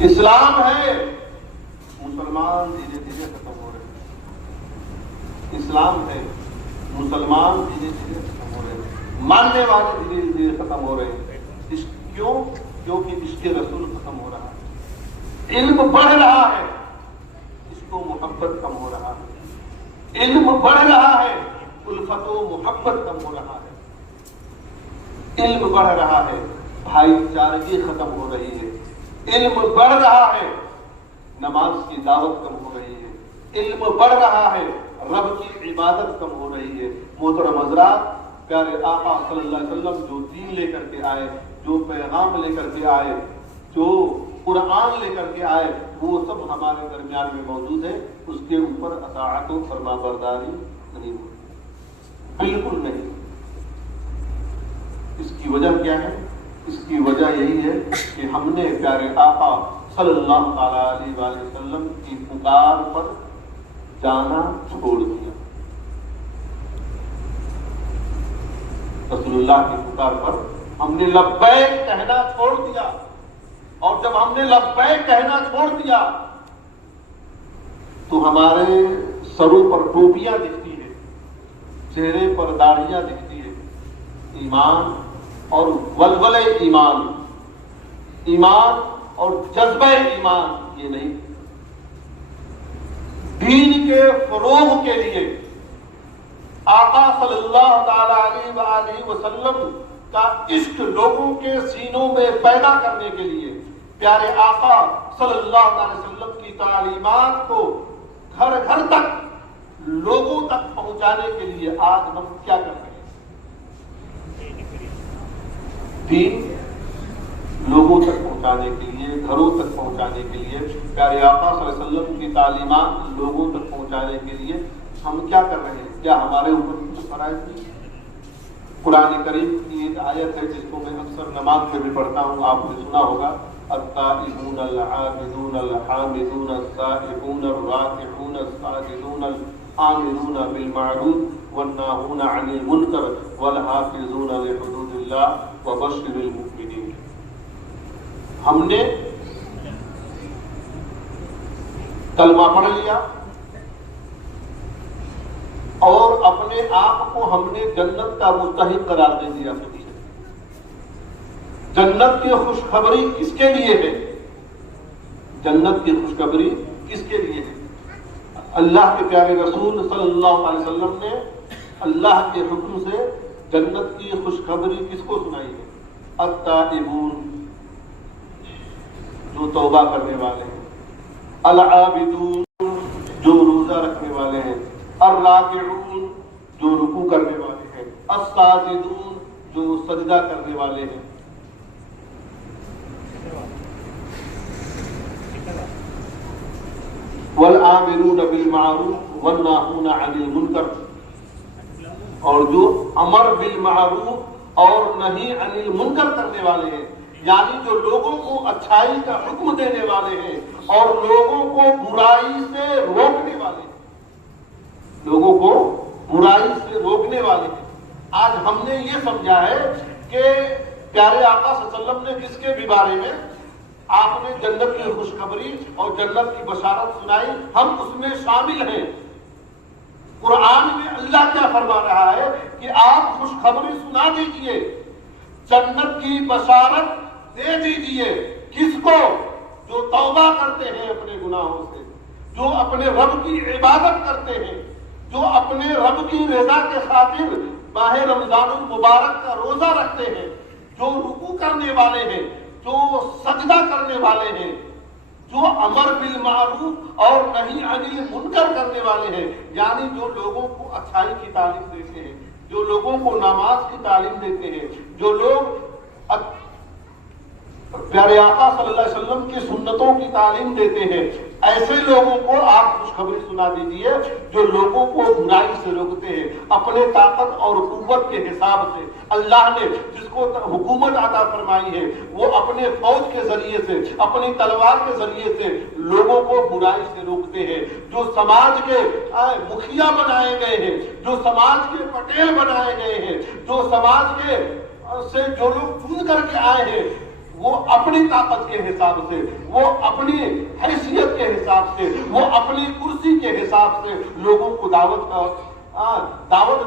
اسلام ہے، مسلمان دھیرے دھیرے ختم ہو رہے ہیں۔ اسلام ہے، مسلمان دھیرے دھیرے ختم ہو رہے ہیں، ماننے والے دھیرے دھیرے ختم ہو رہے ہیں۔ کیوں؟ کیونکہ اس کے رسول ختم ہو رہا ہے، علم بڑھ رہا ہے، اس کو محبت کم ہو رہا ہے، علم بڑھ رہا ہے، الفت و محبت کم ہو رہا ہے، علم بڑھ رہا ہے، بھائی چارگی ختم ہو رہی ہے، علم بڑھ رہا ہے، نماز کی دعوت کم ہو رہی ہے، علم بڑھ رہا ہے، رب کی عبادت کم ہو رہی ہے۔ محترم حضرات، پیارے آقا صلی اللہ علیہ وسلم جو دین لے کر کے آئے، جو پیغام لے کر کے آئے، جو قرآن لے کر کے آئے، وہ سب ہمارے درمیان میں موجود ہے۔ اس کے اوپر اطاعت و فرما برداری نہیں ہوئی، بالکل نہیں۔ اس کی وجہ کیا ہے؟ اس کی وجہ یہی ہے کہ ہم نے پیارے آقا صلی اللہ تعالی علیہ وآلہ وسلم کی پکار پر جانا چھوڑ دیا۔ رسول اللہ کی پکار پر ہم نے لبیک کہنا چھوڑ دیا، اور جب ہم نے لبیک کہنا چھوڑ دیا تو ہمارے سروں پر ٹوپیاں دکھتی ہیں، چہرے پر داڑھیاں دکھتی ہیں، ایمان اور ولولے ایمان، ایمان اور جذبہ ایمان یہ نہیں۔ دین کے فروغ کے لیے آقا صلی اللہ تعالی علیہ وآلہ وسلم کا عشق لوگوں کے سینوں میں پیدا کرنے کے لیے، پیارے آقا صلی اللہ علیہ وسلم کی تعلیمات کو گھر گھر تک لوگوں تک پہنچانے کے لیے آج ہم کیا کر رہے ہیں؟ دین لوگوں تک پہنچانے کے لیے، گھروں تک پہنچانے کے لیے، پیارے آقا صلی اللہ علیہ وسلم کی تعلیمات لوگوں تک پہنچانے کے لیے ہم کیا کر رہے ہیں؟ کیا ہمارے اوپر کچھ فرائض نہیں؟ قرآن کریم کی ایک آیت ہے جس کو میں اکثر نماز میں بھی پڑھتا ہوں، آپ نے سنا ہوگا، التائبون العابدون الحامدون السائحون الراکعون الساجدون الآمرون بالمعروف والناہون عن المنکر والحافظون لحدود اللہ وبشر المؤمنین۔ ہم نے کلمہ پڑھ لیا اور اپنے آپ کو ہم نے جنت کا مستحق قرار دے دیا۔ جنت کی خوشخبری کس کے لیے ہے؟ جنت کی خوشخبری کس کے لیے ہے؟ اللہ کے پیارے رسول صلی اللہ علیہ وسلم نے اللہ کے حکم سے جنت کی خوشخبری کس کو سنائی ہے؟ التائبون، جو توبہ کرنے والے ہیں، العابدون، جو روزہ رکھنے والے ہیں، الراکعون، جو رکوع کرنے والے ہیں، الساجدون، جو سجدہ کرنے والے ہیں۔ والآمرون بالمعروف والناہون عن المنکر، اور جو امر بالمعروف اور نہی عن المنکر کرنے والے ہیں، یعنی جو لوگوں کو اچھائی کا حکم دینے والے ہیں اور لوگوں کو برائی سے روکنے والے ہیں، لوگوں کو برائی سے روکنے والے ہیں۔ آج ہم نے یہ سمجھا ہے کہ پیارے آقا صلی اللہ علیہ وسلم نے کس کے بھی بارے میں آپ نے جنت کی خوشخبری اور جنت کی بشارت سنائی، ہم اس میں شامل ہیں۔ قرآن میں اللہ کیا فرما رہا ہے کہ آپ خوشخبری سنا دیجئے، جنت کی بشارت دے دیجئے، کس کو؟ جو توبہ کرتے ہیں اپنے گناہوں سے، جو اپنے رب کی عبادت کرتے ہیں، جو اپنے رب کی رضا کے خاطر ماہ رمضان المبارک کا روزہ رکھتے ہیں، جو رکوع کرنے والے ہیں، جو سجدہ کرنے والے ہیں، جو امر بالمعروف اور نہی عن المنکر کرنے والے ہیں، یعنی جو لوگوں کو اچھائی کی تعلیم دیتے ہیں، جو لوگوں کو نماز کی تعلیم دیتے ہیں، جو لوگ پیارے آقا صلی اللہ علیہ وسلم کی سنتوں کی تعلیم دیتے ہیں، ایسے لوگوں کو آپ خوشخبری سنا دیجئے جو لوگوں کو برائی سے روکتے ہیں اپنے طاقت اور قوت کے حساب سے۔ اللہ نے جس کو حکومت عطا فرمائی ہے وہ اپنے فوج کے ذریعے سے، اپنی تلوار کے ذریعے سے لوگوں کو برائی سے روکتے ہیں۔ جو سماج کے مکھیا بنائے گئے ہیں، جو سماج کے پٹیل بنائے گئے ہیں، جو سماج کے سے جو لوگ چن کر کے آئے ہیں، وہ اپنی طاقت کے حساب سے، وہ اپنی حیثیت کے حساب سے، وہ اپنی کرسی کے حساب سے لوگوں کو دعوت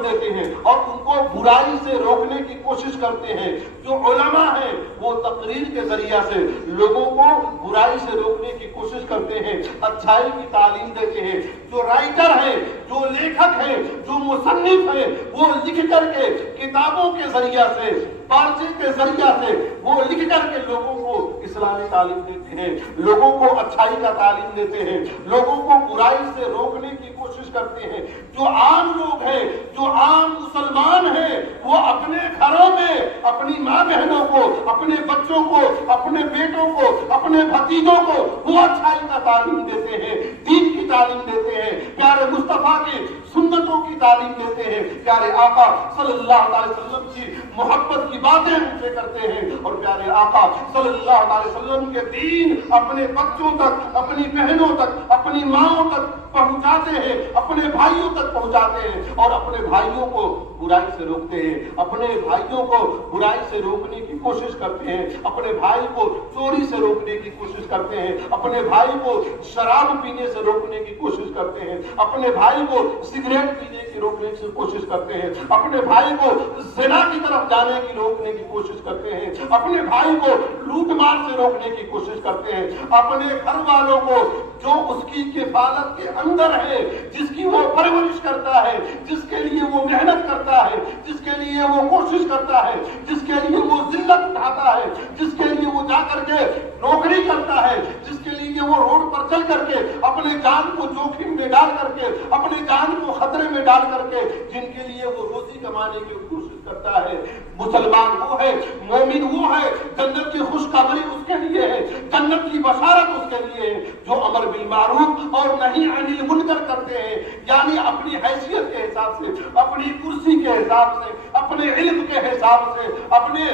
دیتے ہیں اور ان کو برائی سے روکنے کی کوشش کرتے ہیں۔ جو علماء ہیں وہ تقریر کے ذریعہ سے لوگوں کو برائی سے روکنے کی کوشش کرتے ہیں، اچھائی کی تعلیم دیتے ہیں۔ جو رائٹر ہیں، جو لیکھک ہیں، جو مصنف ہیں، وہ لکھ کر کے کتابوں کے ذریعہ سے، پارچے کے ذریعہ سے وہ لکھ کر کے لوگوں کو اسلامی تعلیم دیتے ہیں، لوگوں کو اچھائی کا تعلیم دیتے ہیں، لوگوں کو برائی سے روکنے کی کوشش کرتے ہیں۔ جو عام لوگ ہیں، جو عام مسلمان ہیں، وہ اپنے گھروں میں اپنی ماں بہنوں کو، اپنے بچوں کو، اپنے بیٹوں کو، اپنے بھتیجوں کو وہ اچھائی کا تعلیم دیتے ہیں، دین کی تعلیم دیتے ہیں، پیارے مصطفیٰ کی سنتوں کی تعلیم دیتے ہیں، پیارے آقا صلی اللہ علیہ وسلم کی محبت کی باتیں ان سے کرتے ہیں، اور پیارے آقا صلی اللہ علیہ وسلم کے دین اپنے بچوں تک، اپنی بہنوں تک، اپنی ماؤں تک پہنچاتے ہیں، اپنے بھائیوں تک پہنچاتے ہیں اور اپنے بھائیوں کو برائی سے روکتے ہیں، اپنے بھائیوں کو برائی سے روکنے کی کوشش کرتے ہیں، اپنے بھائی کو چوری سے روکنے کی کوشش کرتے ہیں، اپنے بھائی کو شراب پینے سے روکنے کی کوشش کرتے ہیں، اپنے بھائی کو سگریٹ پینے کی روکنے کی کوشش کرتے ہیں، اپنے بھائی کو زنا کی طرف جانے کی روکنے کی کوشش کرتے ہیں، اپنے بھائی کو لوٹ مار سے روکنے کی کوشش کرتے ہیں، اپنے گھر والوں کو جو اس کی کفالت کے اندر ہے، جس کی وہ پرورش کرتا ہے، جس کے لیے وہ محنت کرتا ہے، جس کے لیے وہ کوشش کرتا ہے، جس کے لیے وہ ذلت اٹھاتا ہے، جس کے لیے وہ جا کر کے نوکری کرتا ہے، جس کے لیے وہ روڈ پر چل کر کے اپنے جان کو جوخم میں ڈال کر کے، اپنے جان کو خطرے میں ڈال کر کے جن کے لیے وہ روزی کمانے کی کوشش کرتا ہے، مسلمان وہ ہے، مومن وہ ہے، جنت کی خوشخبری اس کے لیے ہے، جنت کی بشارت اس کے لیے ہے، جو امر بالمعروف اور نہی عن المنکر کرتے ہیں، یعنی اپنی حیثیت کے حساب سے، اپنی کرسی کے حساب سے، اپنے علم کے حساب سے، اپنے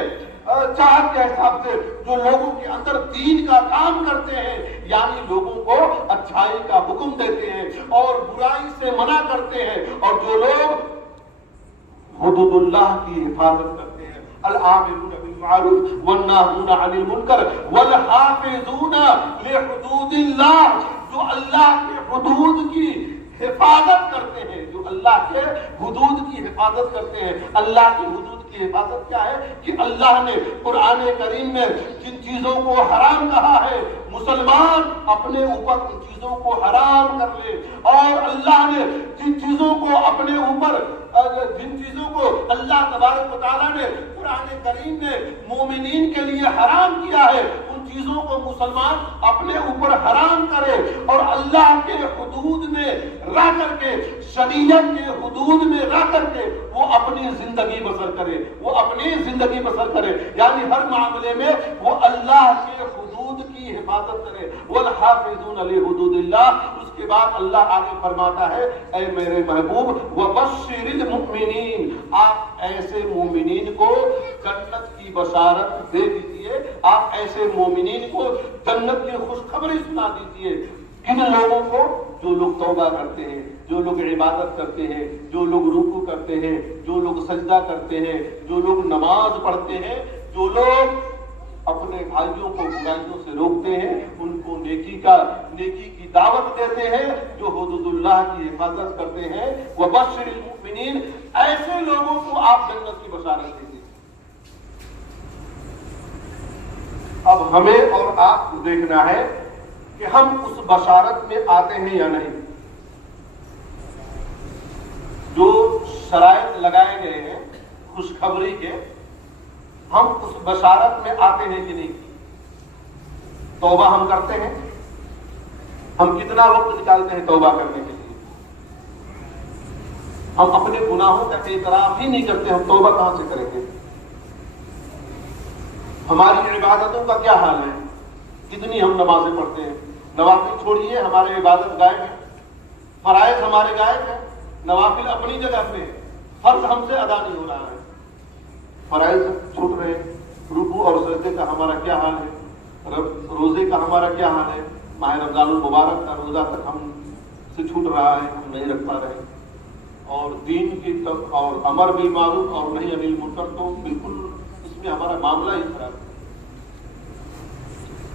چاہت کے حساب سے جو لوگوں کے اندر دین کا کام کرتے ہیں، یعنی لوگوں کو اچھائی کا حکم دیتے ہیں اور برائی سے منع کرتے ہیں، اور جو لوگ حدود اللہ کی حفاظت کرتے ہیں، العاملون بالمعروف والناہون عن المنکر والحافظون لحدود اللہ، جو اللہ کے حدود کی حفاظت کرتے ہیں، جو اللہ کے حدود کی حفاظت کرتے ہیں۔ اللہ کی حدود کی حفاظت کیا ہے کہ اللہ نے قرآن کریم میں جن چیزوں کو حرام کہا ہے، مسلمان اپنے اوپر ان چیزوں کو حرام کر لے، اور اللہ نے جن چیزوں کو اپنے اوپر، جن چیزوں کو اللہ تبارک و تعالیٰ نے قرآن کریم میں مومنین کے لیے حرام کیا ہے، ان چیزوں کو مسلمان اپنے اوپر حرام کرے اور اللہ کے حدود میں رہ کر کے، شریعت کے حدود میں رہ کر کے وہ اپنی زندگی بسر کرے، وہ اپنی زندگی بسر کرے، یعنی ہر معاملے میں وہ اللہ کے حدود کی حفاظت کرے۔ والحافظون لحدود اللہ، اس کے بعد اللہ آگے فرماتا ہے، اے میرے محبوب وبشر المؤمنین، آپ ایسے مومنین کو جنت کی بشارت دے دیجئے، آپ ایسے مومنین کو جنت کی خوشخبری سنا دیجئے۔ کن لوگوں کو؟ جو لوگ توبہ کرتے ہیں، جو لوگ عبادت کرتے ہیں، جو لوگ رکوع کرتے ہیں، جو لوگ سجدہ کرتے ہیں، جو لوگ نماز پڑھتے ہیں، جو لوگ اپنے بھائیوں کو برائیوں سے روکتے ہیں، ان کو نیکی کی دعوت دیتے ہیں، جو حدود اللہ کی حفاظت کرتے ہیں۔ وبشر المؤمنین، ایسے لوگوں کو آپ جنت کی بشارت دیجیے۔ اب ہمیں اور آپ کو دیکھنا ہے کہ ہم اس بشارت میں آتے ہیں یا نہیں۔ جو شرائط لگائے گئے ہیں خوشخبری کے، ہم اس بشارت میں آتے ہیں کہ نہیں؟ توبہ ہم کرتے ہیں؟ ہم کتنا وقت نکالتے ہیں توبہ کرنے کے لیے؟ ہم اپنے گناہوں کا اعتراف ہی نہیں کرتے، ہم توبہ کہاں سے کریں گے؟ ہماری عبادتوں کا کیا حال ہے؟ کتنی ہم نمازیں پڑھتے ہیں؟ نوافل چھوڑیے، ہمارے عبادت غائب ہے، فرائض ہمارے غائب ہیں، نوافل اپنی جگہ پہ، فرض ہم سے ادا نہیں ہو رہا ہے، فرائض چھوٹ رہے ہیں۔ رکوع اور سجدے کا ہمارا کیا حال ہے؟ روزے کا ہمارا کیا حال ہے؟ ماہ رمضان المبارک کا روزہ تک ہم سے چھوٹ رہا ہے، ہم نہیں رکھ پا رہے، اور دین کی طرف اور امر بالمعروف اور نہی عن المنکر تو بالکل اس میں ہمارا معاملہ ہی خراب ہے۔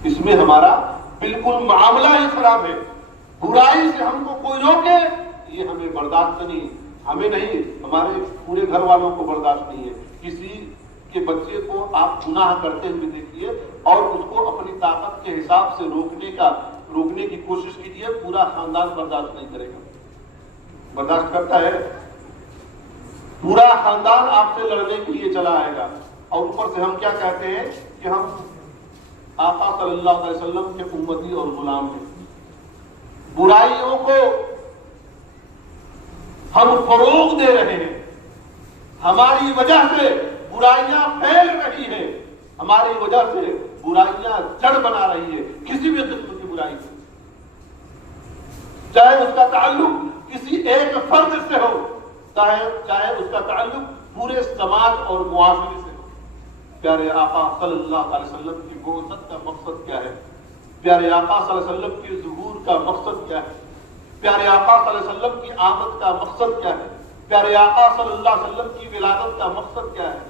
اس میں ہمارا بالکل معاملہ ہی خراب ہے. برائی سے ہم کو کوئی روکے یہ ہمیں برداشت نہیں, ہمیں نہیں, ہمارے پورے گھر والوں کو برداشت نہیں ہے. کسی کے بچے کو آپ گناہ کرتے ہوئے دیکھیے اور اس کو اپنی طاقت کے حساب سے روکنے کی کوشش کیجیے, پورا خاندان برداشت نہیں کرے گا. برداشت کرتا ہے؟ پورا خاندان آپ سے لڑنے کے لیے چلا آئے گا. اور اوپر سے ہم کیا کہتے ہیں کہ ہم آقا صلی اللہ علیہ وسلم کے امتی اور غلام ہیں. برائیوں کو ہم فروغ دے رہے ہیں, ہماری وجہ سے برائیاں پھیل رہی ہیں, ہماری وجہ سے برائیاں جڑ بنا رہی ہے. کسی بھی قسم کی برائی سے, چاہے اس کا تعلق کسی ایک فرد سے ہو, چاہے اس کا تعلق پورے سماج اور معاشرے سے ہو. پیارے آقا صلی اللہ علیہ وسلم کی بعثت کا مقصد کیا ہے؟ پیارے آقا صلی اللہ علیہ وسلم کی ظہور کا مقصد کیا ہے؟ پیارے آقا صلی اللہ علیہ وسلم کی آمد کا مقصد کیا ہے؟ پیارے آقا صلی اللہ علیہ وسلم کی ولادت کا مقصد کیا ہے؟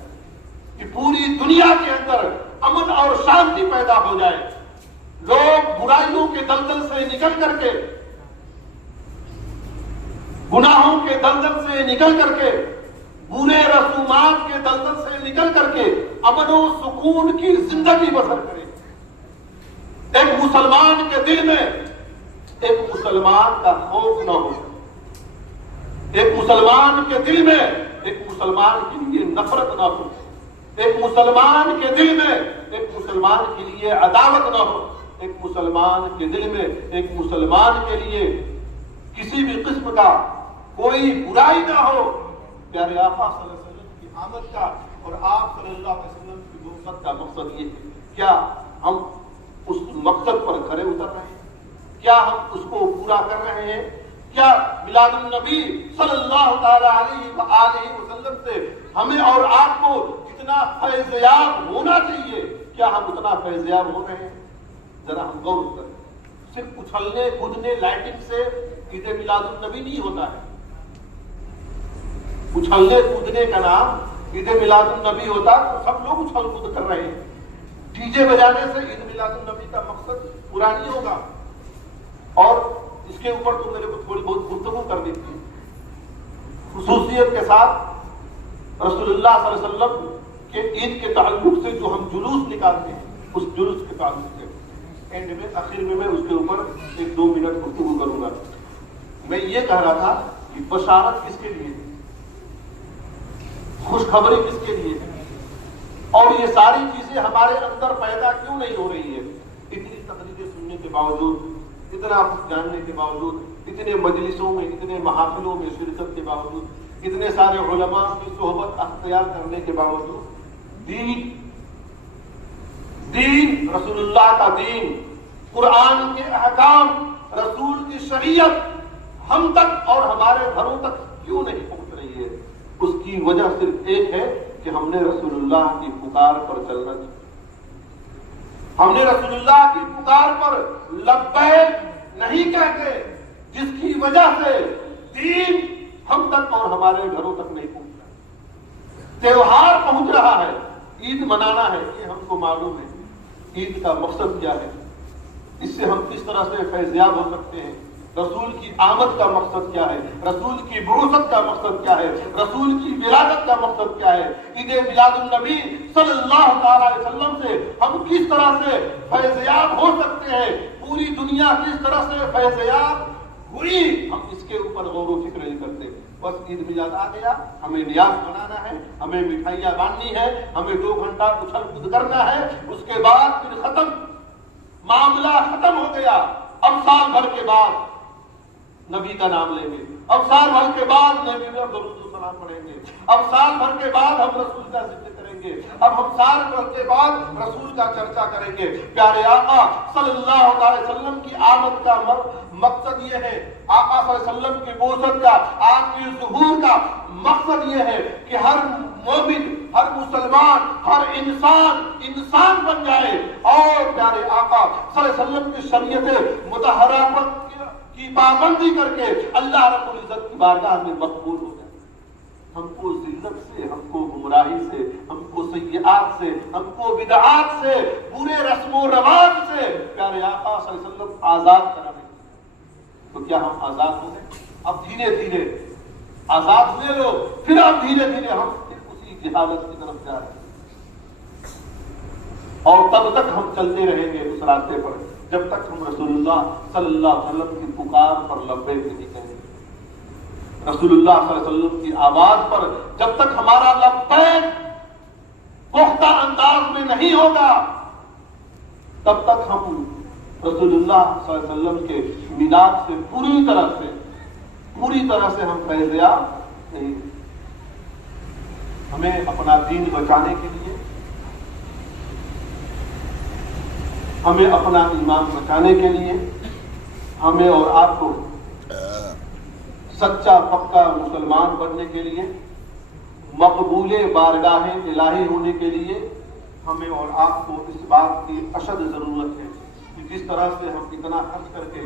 کہ پوری دنیا کے اندر امن اور شانتی پیدا ہو جائے, لوگ برائیوں کے دلدل سے نکل کر کے, گناہوں کے دلدل سے نکل کر کے, برے رسومات کے دلدل سے نکل کر کے امن و سکون کی زندگی بسر کرے. ایک مسلمان کے دل میں ایک مسلمان کا خوف نہ ہو, ایک مسلمان کے دل میں ایک مسلمان کے لیے نفرت نہ ہو, ایک مسلمان کے دل میں ایک مسلمان کے لیے عداوت نہ ہو, ایک مسلمان کے دل میں ایک مسلمان کے لیے کسی بھی قسم کا کوئی برائی نہ ہو. پیارے آقا صلی اللہ علیہ وسلم کی آمد کا اور آپ صلی اللہ علیہ وسلم کی بعثت کا مقصد یہ ہے. کیا ہم اس مقصد پر کھڑے اتر رہے ہیں؟ کیا ہم اس کو پورا کر رہے ہیں؟ کیا میلاد النبی صلی اللہ تعالی علیہ وآلہ وسلم سے ہمیں اور آپ کو جتنا فیض یاب ہونا چاہیے, کیا ہم اتنا فیض یاب ہو رہے ہیں؟ ذرا ہم غور کریں. صرف اچھلنے کودنے لائٹنگ سے عید میلاد النبی نہیں ہوتا ہے. اچھلنے کودنے کا نام عید میلاد النبی ہوتا تو سب لوگ اچھل کود کر رہے ہیں. ڈی جے بجانے سے عید میلاد النبی کا مقصد پورا نہیں ہوگا. اور اس کے اوپر تو میرے کو تھوڑی بہت گفتگو کر دیتی ہے. خصوصیت کے ساتھ رسول اللہ صلی اللہ علیہ وسلم کے عید کے تعلق سے جو ہم جلوس نکالتے ہیں, اس جلوس کے تعلق سے اینڈ میں آخر میں اس کے اوپر 1-2 منٹ گفتگو کروں گا. میں یہ کہہ رہا تھا کہ بشارت کس کے لیے, خوشخبری کس کے لیے ہے, اور یہ ساری چیزیں ہمارے اندر پیدا کیوں نہیں ہو رہی ہے؟ اتنی تقریریں سننے کے باوجود, اتنا کچھ جاننے کے باوجود, اتنے مجلسوں میں, اتنے محافلوں میں شرکت کے باوجود, اتنے سارے علماء کی صحبت اختیار کرنے کے باوجود, دین رسول اللہ کا دین, قرآن کے احکام, رسول کی شریعت ہم تک اور ہمارے گھروں تک کیوں نہیں پہنچ رہی ہے؟ اس کی وجہ صرف ایک ہے کہ ہم نے رسول اللہ کی پکار پر چلنا چاہیے. ہم نے رسول اللہ کی پکار پر لبیک نہیں کہتے, جس کی وجہ سے دین ہم تک اور ہمارے گھروں تک نہیں پہنچ رہا. تہوار پہنچ رہا ہے, عید منانا ہے, یہ ہم کو معلوم ہے. عید کا مقصد کیا ہے, اس سے ہم کس طرح سے فیضیاب ہو سکتے ہیں, رسول کی آمد کا مقصد کیا ہے, رسول کی بعثت کا مقصد کیا ہے, رسول کی ولادت کا مقصد کیا ہے, عید میلاد النبی صلی اللہ تعالی علیہ وسلم سے ہم کس طرح سے فیضیاب ہو سکتے ہیں, پوری دنیا کس طرح سے فیضیاب ہوئی, ہم اس کے اوپر غور و فکر نہیں کرتے. بس عید میلاد آ گیا, ہمیں نیاز بنانا ہے, ہمیں مٹھائیاں باندھنی ہے, ہمیں 2 گھنٹہ اچھل کود کرنا ہے, اس کے بعد پھر ختم, معاملہ ختم ہو گیا. اب سال بھر کے بعد نبی کا نام لیں گے, اب سال بھر کے بعد نبی پر درود و سلام پڑھیں گے, اب سال بھر کے بعد ہم رسول کا ذکر کریں گے, اب ہم سال بھر کے بعد رسول کا چرچا کریں گے. پیارے آقا صلی اللہ علیہ وسلم کی آمد کا مقصد یہ ہے, آقا صلی اللہ علیہ وسلم کی بعثت کا, آپ کی ظہور کا مقصد یہ ہے کہ ہر مومن, ہر مسلمان, ہر انسان بن جائے اور پیارے آقا صلی اللہ علیہ وسلم کی شریعت مطہرہ کی پابندی کر کے اللہ رب العزت کی بارگاہ میں مقبول ہو جائے. ہم کو ذلت سے، ہم کو گمراہی سے، ہم کو سیئات سے، ہم کو بدعات سے، برے رسم و رواج سے پیارے آقا صلی اللہ علیہ وسلم آزاد کرا رہے ہیں۔ تو کیا ہم آزاد ہو گئے؟ اب دھیرے دھیرے آزاد ہوئے لوگ، پھر اب دھیرے دھیرے ہم پھر اسی جہالت کی طرف جا رہے ہیں، اور تب تک ہم چلتے رہیں گے اس راستے پر جب تک ہم رسول اللہ صلی اللہ علیہ وسلم کی پکار پر لبیک نہیں کہیں گے، رسول اللہ صلی اللہ علیہ وسلم کی آواز پر جب تک ہمارا لبیک پختہ انداز میں نہیں ہوگا، تب تک ہم رسول اللہ صلی اللہ علیہ وسلم کے میلاد سے پوری طرح سے ہم فیضیاب نہیں۔ ہمیں اپنا دین بچانے کے لیے، ہمیں اپنا ایمان بچانے کے لیے، ہمیں اور آپ کو سچا پکا مسلمان بننے کے لیے، مقبول بارگاہ الہی ہونے کے لیے ہمیں اور آپ کو اس بات کی اشد ضرورت ہے کہ جس طرح سے ہم اتنا خرچ کر کے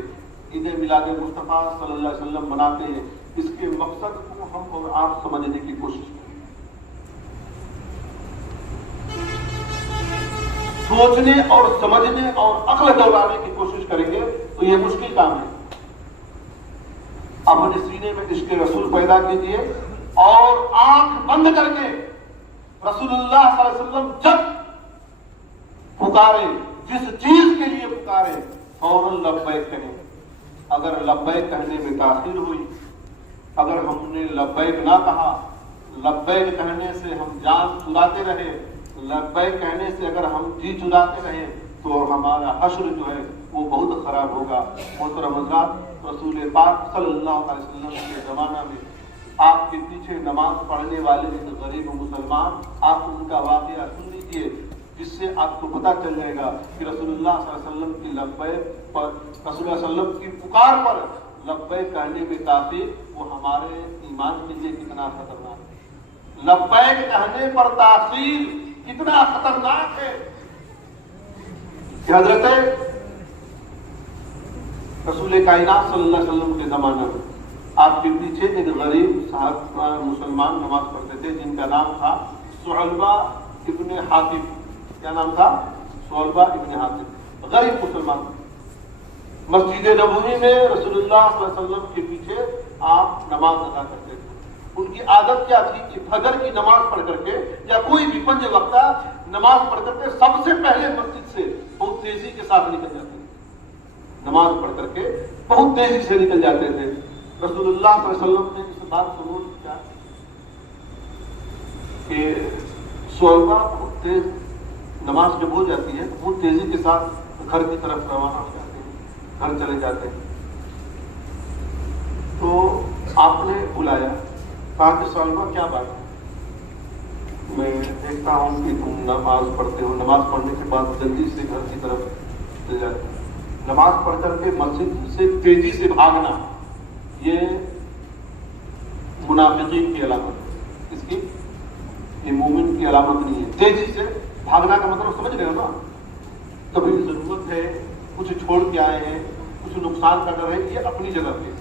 عید میلاد مصطفیٰ صلی اللہ علیہ وسلم مناتے ہیں، اس کے مقصد کو ہم اور آپ سمجھنے کی کوشش کریں، سوچنے اور سمجھنے اور عقل دوڑانے کی کوشش کریں گے تو یہ مشکل کام ہے۔ اپنے سینے میں عشق رسول پیدا کیجیے اور آنکھ بند کر کے رسول اللہ صلی اللہ علیہ وسلم جب پکارے، جس چیز کے لیے پکارے، فوراً لبیک کہیں۔ اگر لبیک کہنے میں تاخیر ہوئی، اگر ہم نے لبیک نہ کہا، لبیک کہنے سے ہم جان چراتے رہے، لبیک کہنے سے اگر ہم جی چراتے رہے تو ہمارا حشر جو ہے وہ بہت خراب ہوگا۔ محترم حضرات، رسول پاک صلی اللہ علیہ وسلم کے زمانہ میں آپ کے پیچھے نماز پڑھنے والے ایک غریب مسلمان، آپ ان کا واقعہ سن لیجیے، جس سے آپ کو پتہ چل جائے گا کہ رسول اللہ صلی اللہ علیہ وسلم کی لبیک پر، رسول اللہ صلی اللہ علیہ وسلم کی پکار پر لبیک کہنے میں تاخیر وہ ہمارے ایمان کے لیے کتنا خطرناک ہے۔ لبیک کہنے پر تاخیر کتنا خطرناک ہے کہ حضرت رسول کائنات صلی اللہ علیہ وسلم کے زمانہ میں آپ کے پیچھے ایک غریب صاحب مسلمان نماز پڑھتے تھے جن کا نام تھا ثعلبہ ابن حاتب۔ کیا نام تھا؟ ثعلبہ ابن حاتب، غریب مسلمان۔ مسجد نبوی میں رسول اللہ صلی اللہ علیہ وسلم کے پیچھے آپ نماز ادا کرتے تھے۔ ان کی عادت کیا تھی کہ فجر کی نماز پڑھ کر کے یا کوئی بھی پنج وقتہ نماز پڑھ کر کے سب سے پہلے مسجد سے بہت تیزی کے ساتھ نکل جاتے تھے، نماز پڑھ کر کے بہت تیزی سے نکل جاتے تھے۔ رسول اللہ صلی اللہ علیہ وسلم نے اس بات کو نوٹ کیا کہ ثعلبہ بہت تیز نماز جب ہو جاتی ہے تو بہت تیزی کے ساتھ گھر کی طرف روانہ ہو جاتے ہیں، گھر چلے جاتے ہیں۔ تو آپ نے بلایا، کہا کہ ثعلبہ کیا بات ہے؟ میں دیکھتا ہوں کہ تم نماز پڑھتے ہو، نماز پڑھنے کے بعد جلدی سے گھر کی طرف چلے جاتے ہو، نماز پڑھ کر کے مسجد سے تیزی سے بھاگنا یہ منافقین کی علامت ہے، اس کی یہ مومن کی علامت نہیں ہے۔ تیزی سے بھاگنا کا مطلب سمجھ رہے ہو نا؟ کبھی ضرورت ہے، کچھ چھوڑ کے آئے ہیں، کچھ نقصان کا ڈر ہے، یہ اپنی جگہ پہ